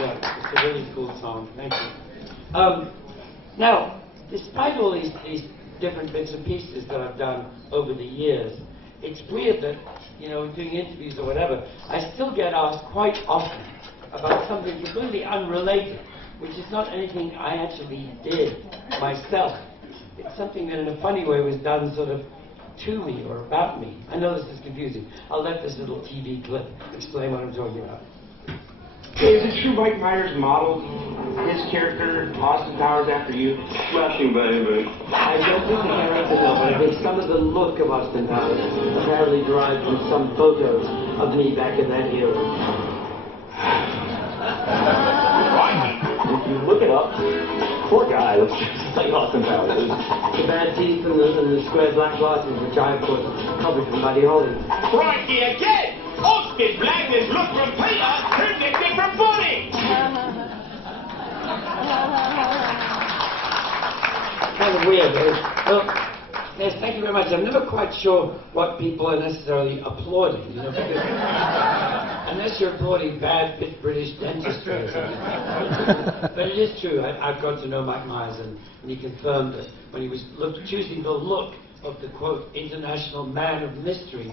yeah, it's a really cool song. Thank you. Now, despite all these different bits and pieces that I've done over the years, it's weird that, you know, doing interviews or whatever, I still get asked quite often about something completely unrelated, which is not anything I actually did myself. It's something that in a funny way was done sort of to me or about me. I know this is confusing. I'll let this little TV clip explain what I'm talking about. Is it true Mike Myers modeled his character, Austin Powers, after you? Flashing baby. I don't think the character, no, but I think some of the look of Austin Powers apparently derived from some photos of me back in that era. If you look it up, poor guy looks just like Austin Powers. The bad teeth and the square black glasses, which I, of course, covered from Buddy Holly. Crikey again! Austin Blackness look from Peter, turned it from Bonnie! Kind of weird. Well, yes, thank you very much. I'm never quite sure what people are necessarily applauding, you know, because unless you're applauding bad British dentistry or something. But it is true. I've got to know Mike Myers, and he confirmed that when he was choosing the look of the, quote, international man of mystery,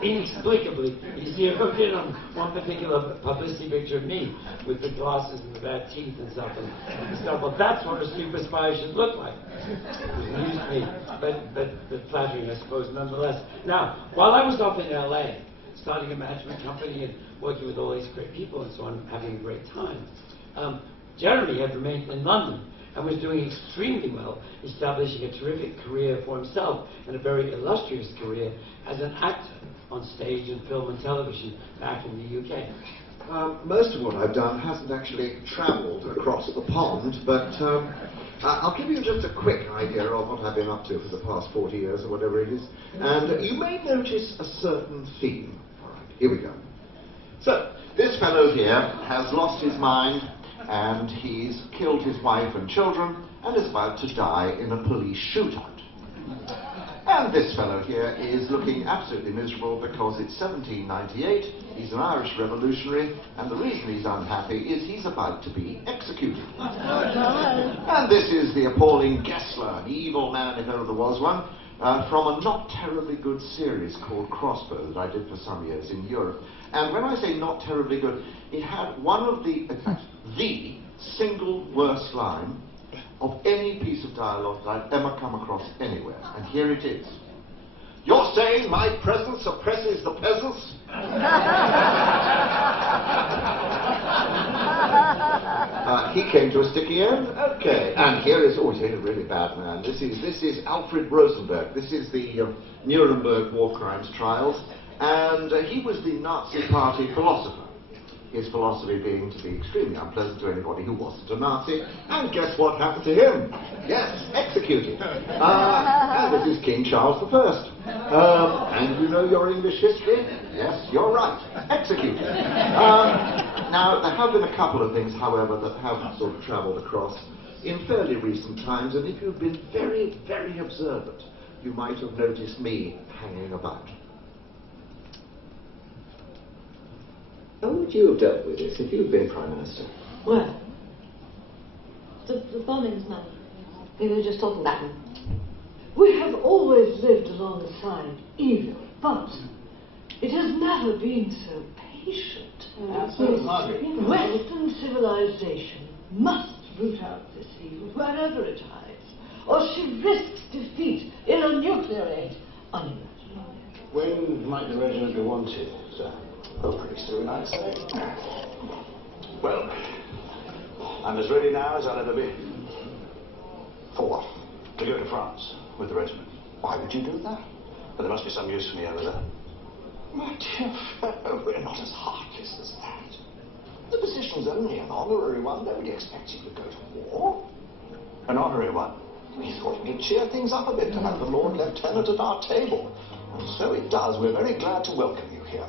inexplicably, he zeroed in on one particular publicity picture of me with the glasses and the bad teeth and stuff. And stuff. Well, that's what a super spy should look like. It was news to me, but flattering, I suppose, nonetheless. Now, while I was off in L.A., starting a management company and working with all these great people and so on, having a great time, Jeremy had remained in London and was doing extremely well, establishing a terrific career for himself and a very illustrious career as an actor on stage and film and television back in the UK. Most of what I've done hasn't actually travelled across the pond, but I'll give you just a quick idea of what I've been up to for the past 40 years or whatever it is, and you may notice a certain theme. All right, here we go. So, this fellow here has lost his mind, and he's killed his wife and children, and is about to die in a police shootout. And this fellow here is looking absolutely miserable because it's 1798, he's an Irish revolutionary, and the reason he's unhappy is he's about to be executed. And this is the appalling Gessler, an evil man if ever there was one, from a not terribly good series called Crossbow that I did for some years in Europe. And when I say not terribly good, it had one of the, in fact, the single worst line of any piece of dialogue that I've ever come across anywhere. And here it is. You're saying my presence suppresses the peasants? He came to a sticky end? Okay. And here is, oh, he's a really bad man. This is Alfred Rosenberg. This is the Nuremberg war crimes trials. And he was the Nazi Party philosopher. His philosophy being to be extremely unpleasant to anybody who wasn't a Nazi. And guess what happened to him? Yes, executed. And this is King Charles I. And you know your English history? Yes, you're right. Executed. Now, there have been a couple of things, however, that have sort of travelled across in fairly recent times, and if you've been very, very observant, you might have noticed me hanging about. How would you have dealt with this if you'd been Prime Minister? Well, the bombings, man. We were just talking about them. We have always lived alongside evil, but it has never been so patient. Western civilization must root out this evil wherever it hides, or she risks defeat in a nuclear age unimaginable. When might the regiment be wanted, sir? Oh, pretty soon, I'd say. Well, I'm as ready now as I'll ever be. For what? To go to France with the regiment. Why would you do that? But there must be some use for me over there. My dear fellow, we're not as heartless as that. The position's only an honorary one. Nobody expects you to go to war. An honorary one? We thought we'd cheer things up a bit to have the Lord Lieutenant at our table. And so it does. We're very glad to welcome you here.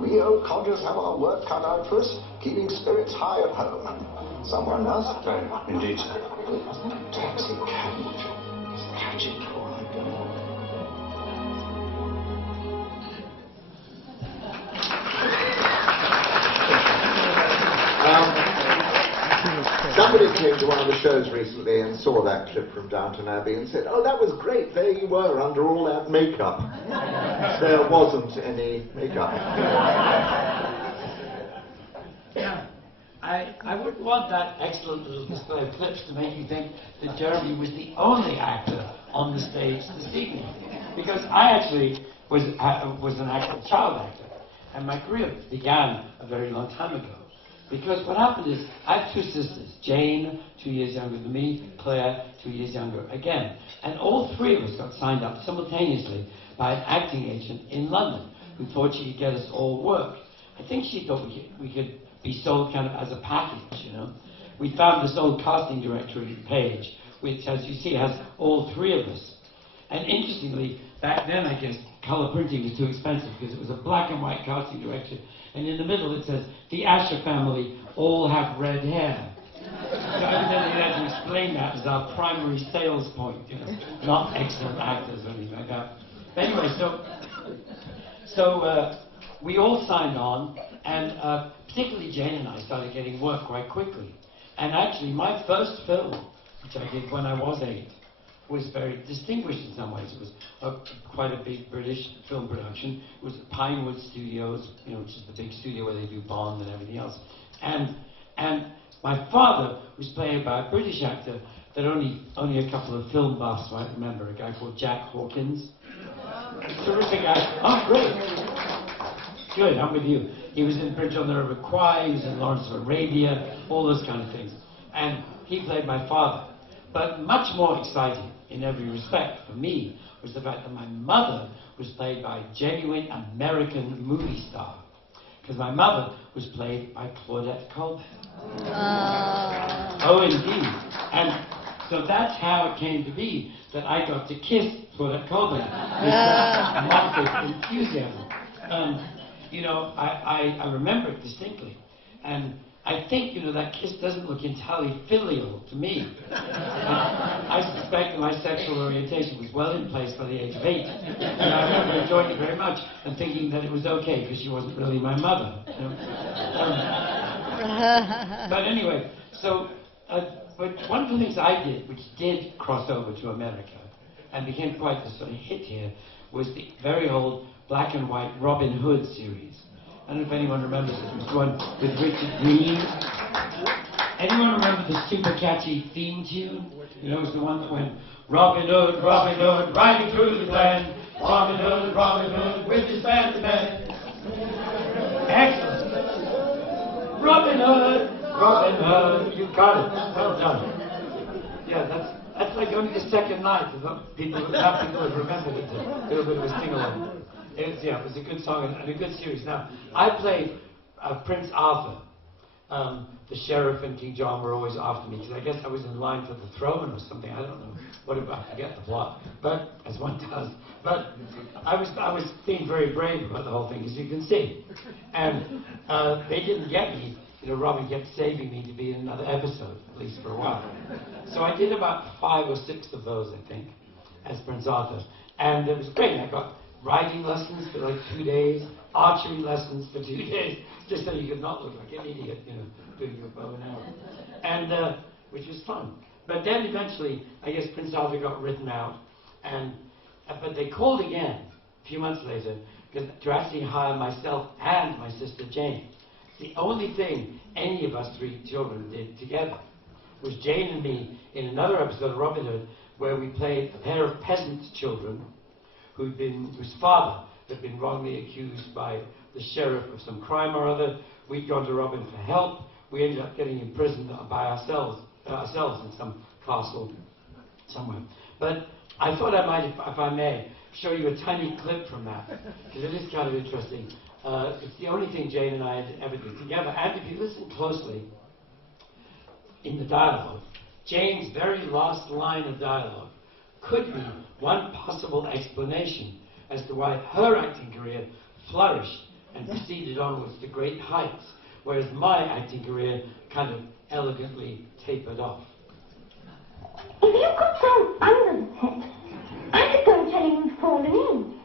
We old codgers have our work cut out for us, keeping spirits high at home. Someone else? Indeed, sir. Taxi carriage is catching for our door. Somebody came to one of the shows recently and saw that clip from Downton Abbey and said, "Oh, that was great. There you were under all that makeup." There wasn't any makeup. Yeah. I wouldn't want that excellent little display of clips to make you think that Jeremy was the only actor on the stage this evening. Because I actually was an actor, child actor, and my career began a very long time ago. Because what happened is, I have two sisters, Jane, 2 years younger than me, Claire, 2 years younger again. And all three of us got signed up simultaneously by an acting agent in London, who thought she could get us all work. I think she thought we could be sold kind of as a package, you know. We found this old casting directory page, which, as you see, has all three of us. And interestingly, back then, I guess, color printing was too expensive because it was a black and white casting directory. And in the middle it says, the Asher family all have red hair. So evidently they had to explain that as our primary sales point, you know, not excellent actors or anything like that. But anyway, so we all signed on, and particularly Jane and I started getting work quite quickly. And actually, my first film, which I did when I was 8, was very distinguished in some ways. It was quite a big British film production. It was at Pinewood Studios, you know, which is the big studio where they do Bond and everything else. And my father was played by a British actor that only a couple of film buffs might remember, a guy called Jack Hawkins. Terrific actor. Oh, great. Good, I'm with you. He was in Bridge on the River Kwai, he was in Lawrence of Arabia, all those kind of things. And he played my father. But much more exciting, in every respect, for me, was the fact that my mother was played by a genuine American movie star. Because my mother was played by Claudette Colbert. Oh, indeed. And so that's how it came to be that I got to kiss Claudette Colbert with massive enthusiasm. You know, I remember it distinctly. And I think, you know, that kiss doesn't look entirely filial to me. I suspect that my sexual orientation was well in place by the age of 8. And I remember enjoying it very much and thinking that it was okay because she wasn't really my mother. You know? But anyway, so, but one of the things I did, which did cross over to America and became quite a sort of hit here, was the very old black and white Robin Hood series. I don't know if anyone remembers it. It was one with Richard Green. Anyone remember the super catchy theme tune? You know, it was the one that went, Robin Hood, riding through the land. Robin Hood, with his band to band. Excellent. Robin Hood, you got it. Well done. Yeah, that's like only the second night. People have remembered it. A little bit of a sing-along. It was a good song and a good series. Now, I played Prince Arthur. The sheriff and King John were always after me because I guess I was in line for the throne or something. I don't know. I forget the plot. But, as one does. But I was being very brave about the whole thing, as you can see. And they didn't get me. You know, Robin kept saving me to be in another episode, at least for a while. So I did about 5 or 6 of those, I think, as Prince Arthur. And it was great. I got riding lessons for like 2 days, archery lessons for 2 days, just so you could not look like an idiot, you know, doing your bow and arrow. And, which was fun. But then eventually, I guess Prince Arthur got written out, and, but they called again, a few months later, to actually hire myself and my sister Jane. The only thing any of us 3 children did together was Jane and me in another episode of Robin Hood, where we played a pair of peasant children whose father had been wrongly accused by the sheriff of some crime or other. We'd gone to Robin for help. We ended up getting imprisoned by ourselves in some castle somewhere. But I thought I might, if I may, show you a tiny clip from that, because it is kind of interesting. It's the only thing Jane and I had ever did together. And if you listen closely in the dialogue, Jane's very last line of dialogue could be one possible explanation as to why her acting career flourished and proceeded onwards to great heights, whereas my acting career kind of elegantly tapered off. If you could throw under the tent, I could go and tell him you'd fallen in.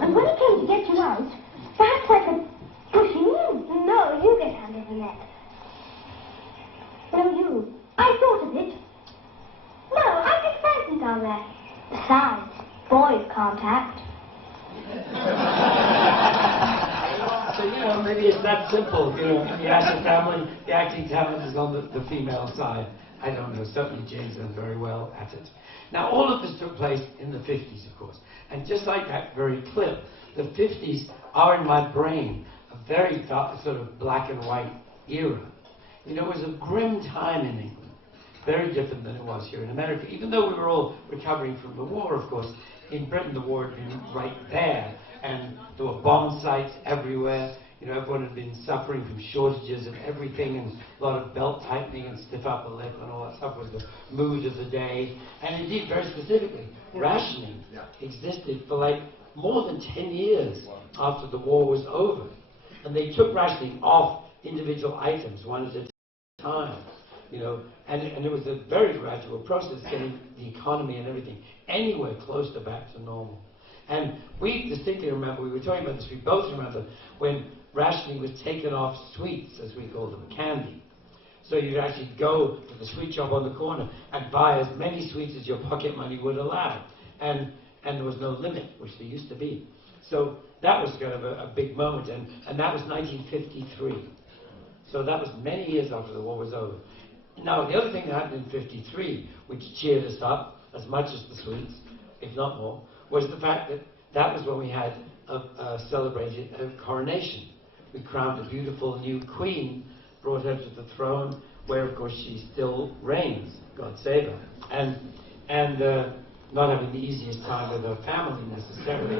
And when he came to get you out, perhaps I could push him in. No, you get under the net. No, you. I thought of it. No, I'm excited down there. Besides, boys can't act. So, you know, maybe it's that simple. You know, in the Asher family, the acting talent is on the female side. I don't know. Certainly Jane's done very well at it. Now, all of this took place in the 50s, of course. And just like that very clip, the 50s are in my brain a very dark, sort of black and white era. You know, it was a grim time in England. Very different than it was here in America. Even though we were all recovering from the war, of course, in Britain the war had been right there. And there were bomb sites everywhere. You know, everyone had been suffering from shortages of everything, and a lot of belt tightening and stiff upper lip and all that stuff was the mood of the day. And indeed, very specifically, rationing existed for like more than 10 years after the war was over. And they took rationing off individual items one at a time. You know, and it was a very gradual process getting the economy and everything anywhere close to back to normal. And we distinctly remember, we were talking about this, we both remember when rationing was taken off sweets, as we call them, candy. So you'd actually go to the sweet shop on the corner and buy as many sweets as your pocket money would allow. And there was no limit, which there used to be. So that was kind of a big moment, and that was 1953. So that was many years after the war was over. Now, the other thing that happened in 53, which cheered us up as much as the sweets, if not more, was the fact that that was when we had celebrated a coronation. We crowned a beautiful new queen, brought her to the throne, where, of course, she still reigns, God save her. And not having the easiest time with her family, necessarily,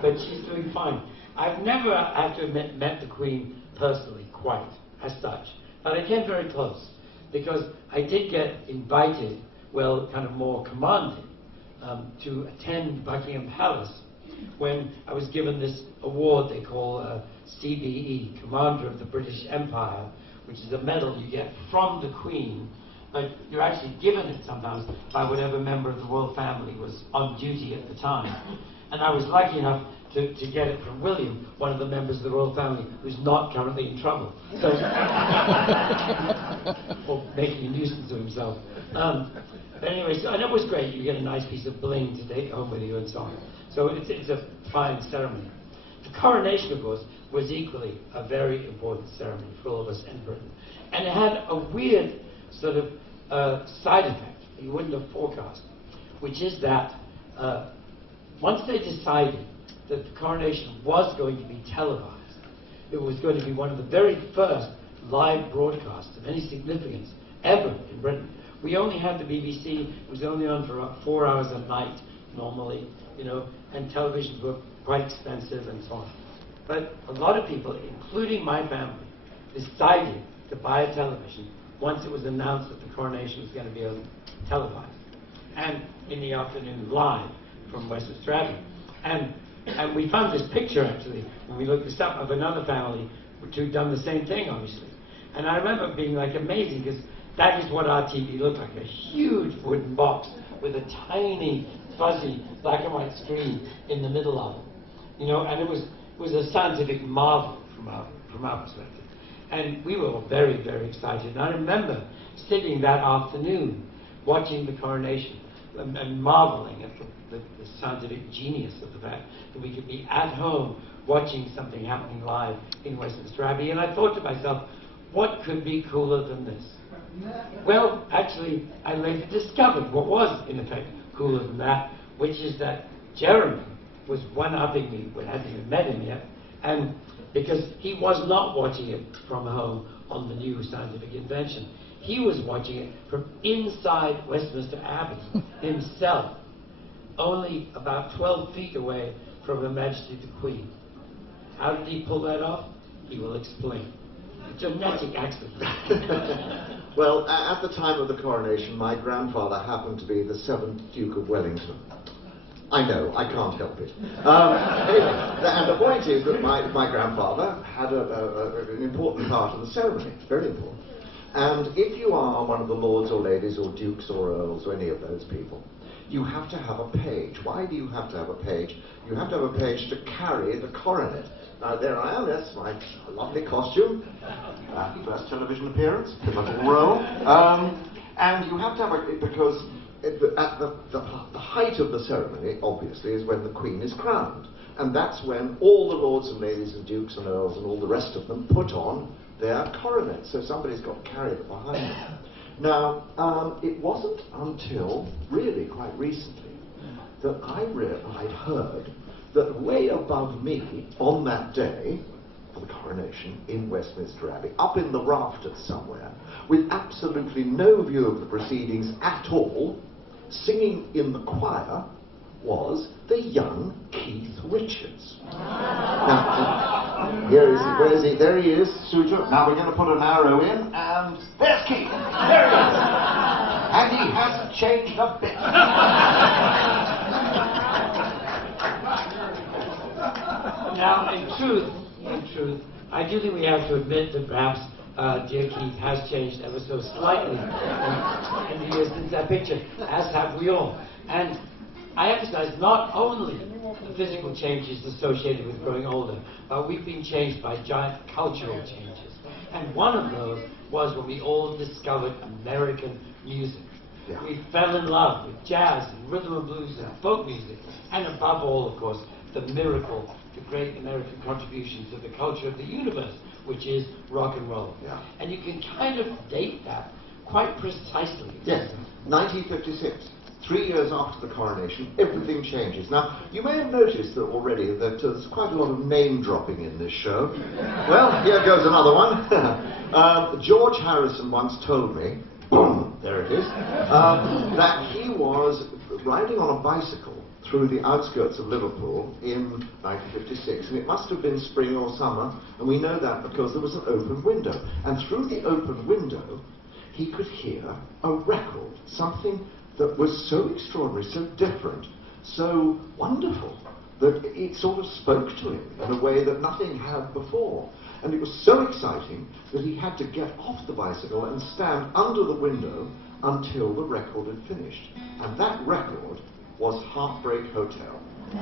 but she's doing fine. I've never, I have to admit, met the Queen personally, quite, as such. But I came very close, because I did get invited, well, kind of more commanded, to attend Buckingham Palace when I was given this award they call CBE, Commander of the British Empire, which is a medal you get from the Queen, but you're actually given it sometimes by whatever member of the royal family was on duty at the time. And I was lucky enough to get it from William, one of the members of the royal family who's not currently in trouble. So, or making a nuisance of himself. But anyway, so, and it was great. You get a nice piece of bling to take home with you and so on. So it's a fine ceremony. The coronation, of course, was equally a very important ceremony for all of us in Britain. And it had a weird sort of side effect that you wouldn't have forecast, which is that once they decided that the coronation was going to be televised, it was going to be one of the very first live broadcasts of any significance ever in Britain. We only had the BBC, it was only on for 4 hours a night normally, you know, and televisions were quite expensive and so on. But a lot of people, including my family, decided to buy a television once it was announced that the coronation was going to be televised. And in the afternoon, live from Westminster Abbey. And we found this picture, actually, when we looked this up, of another family who'd done the same thing, obviously. And I remember being like amazing, because that is what our TV looked like, a huge wooden box with a tiny, fuzzy black and white screen in the middle of it. You know, and it was a scientific marvel from our perspective. And we were all very, very excited. And I remember sitting that afternoon watching the coronation and marveling at the scientific genius of the fact that we could be at home watching something happening live in Westminster Abbey. And I thought to myself, what could be cooler than this? Well, actually, I later discovered what was, in effect, cooler than that, which is that Jeremy was one-upping me when I hadn't even met him yet, and because he was not watching it from home on the new scientific invention. He was watching it from inside Westminster Abbey himself, only about 12 feet away from Her Majesty the Queen. How did he pull that off? He will explain. A genetic accident. Well, at the time of the coronation, my grandfather happened to be the 7th Duke of Wellington. I know, I can't help it. Anyway, and the point is that my grandfather had an important part of the ceremony, very important. And if you are one of the lords or ladies or dukes or earls or any of those people, you have to have a page. Why do you have to have a page? You have to have a page to carry the coronet. Now there I am, that's my lovely costume. That first television appearance, pivotal role. And you have to have it because at the height of the ceremony, obviously, is when the Queen is crowned. And that's when all the lords and ladies and dukes and earls and all the rest of them put on their coronets. So somebody's got to carry it behind them. Now, it wasn't until really quite recently that I'd heard that way above me on that day for the coronation in Westminster Abbey, up in the rafters somewhere, with absolutely no view of the proceedings at all, singing in the choir, was the young Keith Richards. Now, here is he, where is he? There he is, Sutra. Now we're going to put an arrow in, and there's Keith. There he is. And he hasn't changed a bit. Now, in truth, I do think we have to admit that perhaps dear Keith has changed ever so slightly in the years since that picture, as have we all. And I emphasize not only the physical changes associated with growing older, but we've been changed by giant cultural changes. And one of those was when we all discovered American music. Yeah. We fell in love with jazz and rhythm and blues and folk music, and above all, of course, the miracle, the great American contribution to the culture of the universe, which is rock and roll. Yeah. And you can kind of date that quite precisely. Yes, 1956. 3 years after the coronation, everything changes. Now, you may have noticed that already that there's quite a lot of name dropping in this show. Well, here goes another one. George Harrison once told me, there it is, that he was riding on a bicycle through the outskirts of Liverpool in 1956, and it must have been spring or summer, and we know that because there was an open window. And through the open window, he could hear a record, something that was so extraordinary, so different, so wonderful, that it sort of spoke to him in a way that nothing had before. And it was so exciting that he had to get off the bicycle and stand under the window until the record had finished. And that record was Heartbreak Hotel.